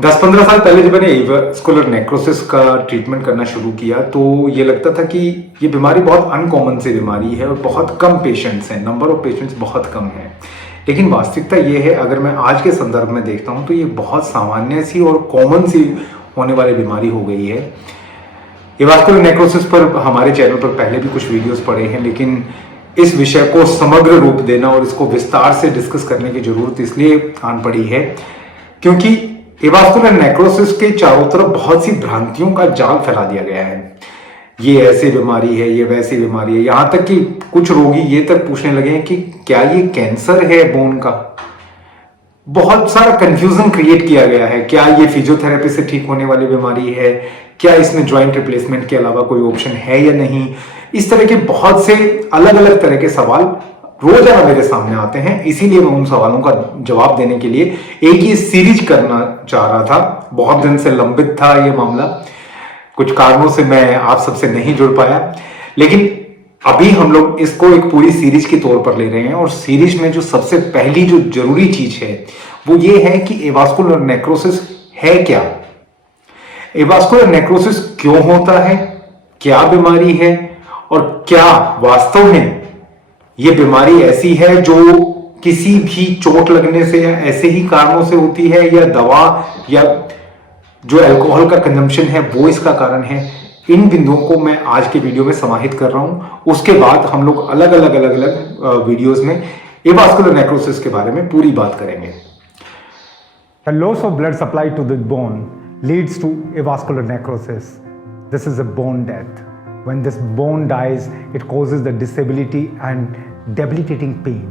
10-15 साल पहले जब मैंने एवास्कुलर नेक्रोसिस का ट्रीटमेंट करना शुरू किया तो ये लगता था कि ये बीमारी बहुत अनकॉमन सी बीमारी है और बहुत कम पेशेंट्स हैं, नंबर ऑफ पेशेंट्स बहुत कम है। लेकिन वास्तविकता ये है, अगर मैं आज के संदर्भ में देखता हूँ तो ये बहुत सामान्य सी और कॉमन सी होने वाली बीमारी हो गई है। एवास्कुलर नेक्रोसिस पर हमारे चैनल पर पहले भी कुछ वीडियोस पड़े हैं, लेकिन इस विषय को समग्र रूप देना और इसको विस्तार से डिस्कस करने की जरूरत इसलिए आन पड़ी है क्योंकि एवास्कुलर नेक्रोसिस के चारों तरफ बहुत सी भ्रांतियों का जाल फैला दिया गया है। ये ऐसी बीमारी है, ये वैसी बीमारी है, यहाँ तक कि कुछ रोगी ये तक पूछने लगे हैं कि क्या ये कैंसर है बोन का। बहुत सारा कंफ्यूजन क्रिएट किया गया है। क्या ये फिजियोथेरेपी से ठीक होने वाली बीमारी है, क्या इसमें जॉइंट रिप्लेसमेंट के अलावा कोई ऑप्शन है या नहीं। इस तरह के बहुत से अलग अलग तरह के सवाल रोजाना मेरे सामने आते हैं। इसीलिए मैं उन सवालों का जवाब देने के लिए एक ही सीरीज करना चाह रहा था। बहुत दिन से लंबित था ये मामला, कुछ कारणों से मैं आप सबसे नहीं जुड़ पाया, लेकिन अभी हम लोग इसको एक पूरी सीरीज के तौर पर ले रहे हैं। और सीरीज में जो सबसे पहली जो जरूरी चीज है वो ये है कि एवास्कुलर नेक्रोसिस है क्या, एवास्कुलर नेक्रोसिस क्यों होता है, क्या बीमारी है और क्या वास्तव में ये बीमारी ऐसी है जो किसी भी चोट लगने से या ऐसे ही कारणों से होती है, या दवा या जो अल्कोहल का कंजम्पशन है वो इसका कारण है। इन बिंदुओं को मैं आज के वीडियो में समाहित कर रहा हूं। उसके बाद हम लोग अलग अलग वीडियोस में एवास्कुलर नेक्रोसिस के बारे में पूरी बात करेंगे। The loss of blood supply to the bone leads to avascular necrosis. This is a bone death. When this bone dies, it causes the disability and debilitating pain.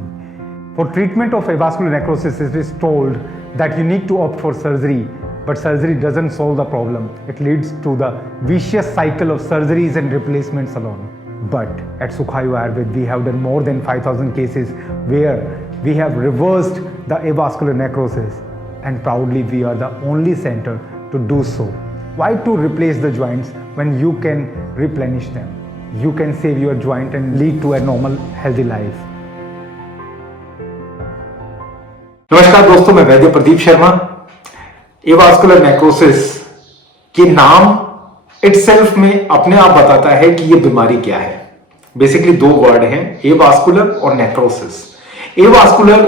For treatment of avascular necrosis, it is told that you need to opt for surgery, but surgery doesn't solve the problem. It leads to the vicious cycle of surgeries and replacements alone. But at Sukhayu Ayurved, we have done more than 5,000 cases where we have reversed the avascular necrosis, and proudly we are the only center to do so. Why to replace the joints when you can replenish them? You can save your joint and lead to a normal healthy life. नमस्कार दोस्तों, मैं वैद्य Pradeep Sharma. Avascular necrosis के नाम itself में अपने आप बताता है कि ये बीमारी क्या है। बेसिकली दो वर्ड हैं, एवास्कुलर और नेक्रोसिस। एवास्कुलर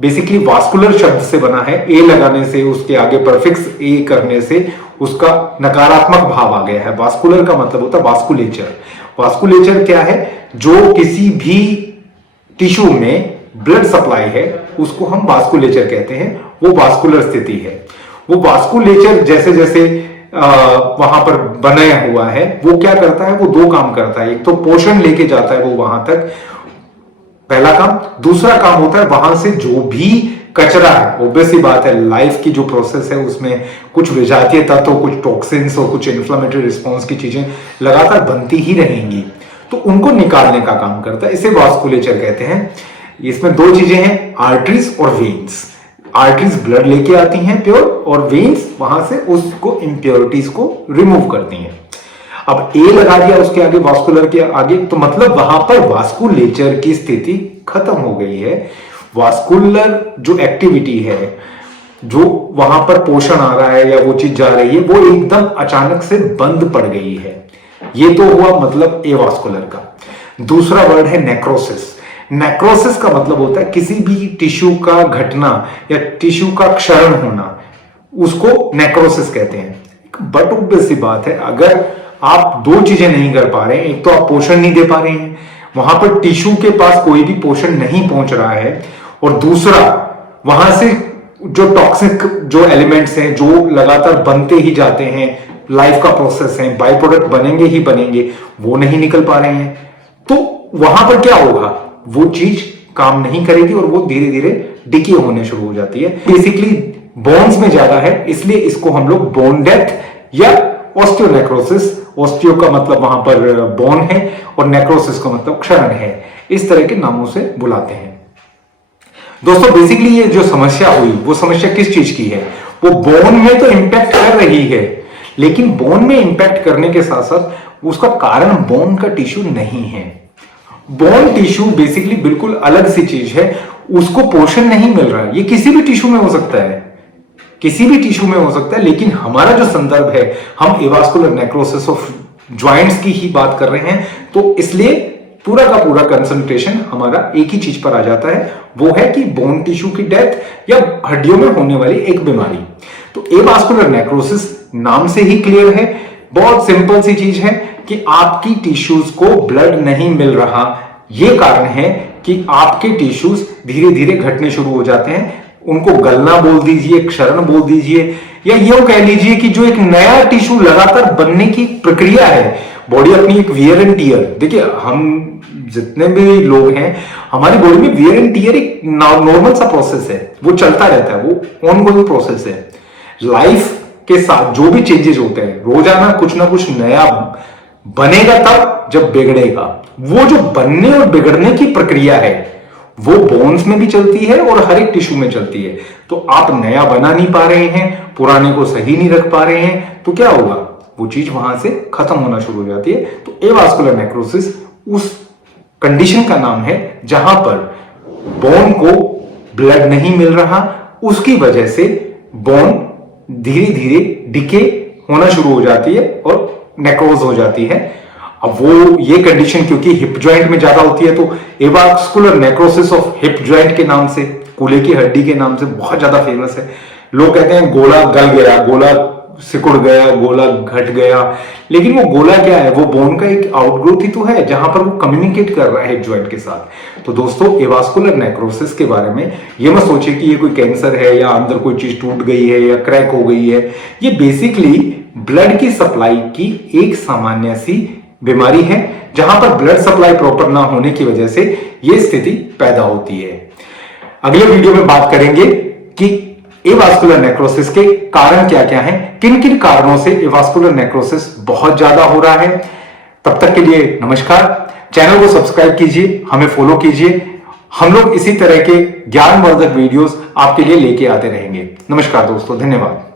बेसिकली वास्कुलर शब्द से बना है, ए लगाने से, उसके आगे परफिक्स ए करने से उसका नकारात्मक भाव आ गया है। वास्कुलर का मतलब होता है वास्कुलेचर। वास्कुलेचर क्या है? जो किसी भी टिश्यू में ब्लड सप्लाई है उसको हम वास्कुलेचर कहते हैं। वो वास्कुलर स्थिति है। वो वास्कुलेचर जैसे जैसे वहां पर बनाया हुआ है वो क्या करता है, वो दो काम करता है। एक तो पोषण लेके जाता है वो वहां तक, पहला काम। दूसरा काम होता है वहां से जो भी कचरा है, ऑब्वियस सी बात है, लाइफ की जो प्रोसेस है उसमें कुछ विजातीय तत्व, कुछ टॉक्सिन्स और कुछ इन्फ्लेमेटरी रिस्पॉन्स की चीजें लगातार बनती ही रहेंगी, तो उनको निकालने का काम करता है। इसे वास्कुलेचर कहते हैं। इसमें दो चीजें हैं, आर्टरीज और वेन्स। आर्टरीज ब्लड लेके आती हैं प्योर, और वेन्स वहां से उसको इंप्योरिटीज को रिमूव करती हैं। अब ए लगा दिया उसके आगे, वास्कुलर के आगे, तो मतलब वहां पर वास्कुलेचर की स्थिति खत्म हो गई है। वास्कुलर जो एक्टिविटी है, जो वहां पर पोषण आ रहा है या वो चीज जा रही है, वो एकदम अचानक से बंद पड़ गई है। ये तो हुआ मतलब एवास्कुलर का। दूसरा वर्ड है नेक्रोसिस। नेक्रोसिस का मतलब होता है किसी भी टिश्यू का घटना या टिश्यू का क्षरण होना, उसको नेक्रोसिस कहते हैं। बट ऑब्वियस सी बात है, अगर आप दो चीजें नहीं कर पा रहे हैं, एक तो आप पोषण नहीं दे पा रहे हैं, वहां पर टिश्यू के पास कोई भी पोषण नहीं पहुंच रहा है, और दूसरा वहां से जो टॉक्सिक जो एलिमेंट्स हैं जो लगातार बनते ही जाते हैं, लाइफ का प्रोसेस है, बाई प्रोडक्ट बनेंगे ही बनेंगे, वो नहीं निकल पा रहे हैं, तो वहां पर क्या होगा, वो चीज काम नहीं करेगी और वो धीरे धीरे डिके होने शुरू हो जाती है। बेसिकली बोन्स में ज्यादा है, इसलिए इसको हम लोग बोन डेथ या ऑस्टियोनेक्रोसिस, ऑस्टियो का मतलब वहां पर बोन है और नेक्रोसिस का मतलब क्षरण है, इस तरह के नामों से बुलाते हैं। दोस्तों बेसिकली ये जो समस्या हुई वो समस्या किस चीज की है? वो बोन में तो इंपैक्ट कर रही है, लेकिन बोन में इंपैक्ट करने के साथ साथ उसका कारण बोन का टिश्यू नहीं है। बोन टिश्यू बेसिकली बिल्कुल अलग सी चीज है, उसको पोषण नहीं मिल रहा है। ये किसी भी टिश्यू में हो सकता है, किसी भी टिश्यू में हो सकता है, लेकिन हमारा जो संदर्भ है हम एवास्कुलर नेक्रोसिस ऑफ जॉइंट्स की ही बात कर रहे हैं, तो इसलिए पूरा का पूरा कंसंट्रेशन हमारा एक ही चीज पर आ जाता है, वो है कि बोन टिश्यू की डेथ या हड्डियों में होने वाली एक बीमारी। तो एवास्कुलर नेक्रोसिस नाम से ही क्लियर है, बहुत सिंपल सी चीज है कि आपकी टिश्यूज को ब्लड नहीं मिल रहा। यह कारण है कि आपके टिश्यूज धीरे धीरे घटने शुरू हो जाते हैं। उनको गलना बोल दीजिए, क्षरण बोल दीजिए, या यूं कह लीजिए कि जो एक नया टिश्यू लगातार बनने की प्रक्रिया है, बॉडी अपनी एक वियर एंड टियर, देखिए हम जितने भी लोग हैं हमारी बॉडी में वियर एंड टियर एक नॉर्मल सा प्रोसेस है, वो चलता रहता है, वो ऑनगोइंग प्रोसेस है। लाइफ के साथ जो भी चेंजेस होते हैं, रोजाना कुछ ना कुछ नया बनेगा तब जब बिगड़ेगा। वो जो बनने और बिगड़ने की प्रक्रिया है वो बोन्स में भी चलती है और हर एक टिश्यू में चलती है। तो आप नया बना नहीं पा रहे हैं, पुराने को सही नहीं रख पा रहे हैं, तो क्या होगा, वो चीज वहां से खत्म होना शुरू हो जाती है। तो एवास्कुलर नेक्रोसिस उस कंडीशन का नाम है जहां पर बोन को ब्लड नहीं मिल रहा, उसकी वजह से बोन धीरे धीरे डिके होना शुरू हो जाती है और नेक्रोज हो जाती है। अब वो ये कंडीशन क्योंकि हिप जॉइंट में ज्यादा होती है, तो avascular necrosis of hip joint के नाम से, कूल्हे की हड्डी के नाम से बहुत ज्यादा फेमस है। लोग कहते हैं गोला गल गया, गोला सिकुड़ गया, गोला घट गया, लेकिन वो गोला क्या है, वो बोन का एक आउटग्रोथ ही तो है जहां पर वो कम्युनिकेट कर रहा है हिप जॉइंट के साथ। तो दोस्तों एवास्कुलर नेक्रोसिस के बारे में ये मत सोचिए कि ये कोई कैंसर है या अंदर कोई चीज टूट गई है या क्रैक हो गई है। ये बेसिकली ब्लड की सप्लाई की एक सामान्य सी बीमारी है जहां पर ब्लड सप्लाई प्रॉपर ना होने की वजह से यह स्थिति पैदा होती है। अगले वीडियो में बात करेंगे कि एवास्कुलर नेक्रोसिस के कारण क्या क्या हैं, किन किन कारणों से एवास्कुलर नेक्रोसिस बहुत ज्यादा हो रहा है। तब तक के लिए नमस्कार। चैनल को सब्सक्राइब कीजिए, हमें फॉलो कीजिए। हम लोग इसी तरह के ज्ञानवर्धक वीडियोस आपके लिए लेके आते रहेंगे। नमस्कार दोस्तों, धन्यवाद।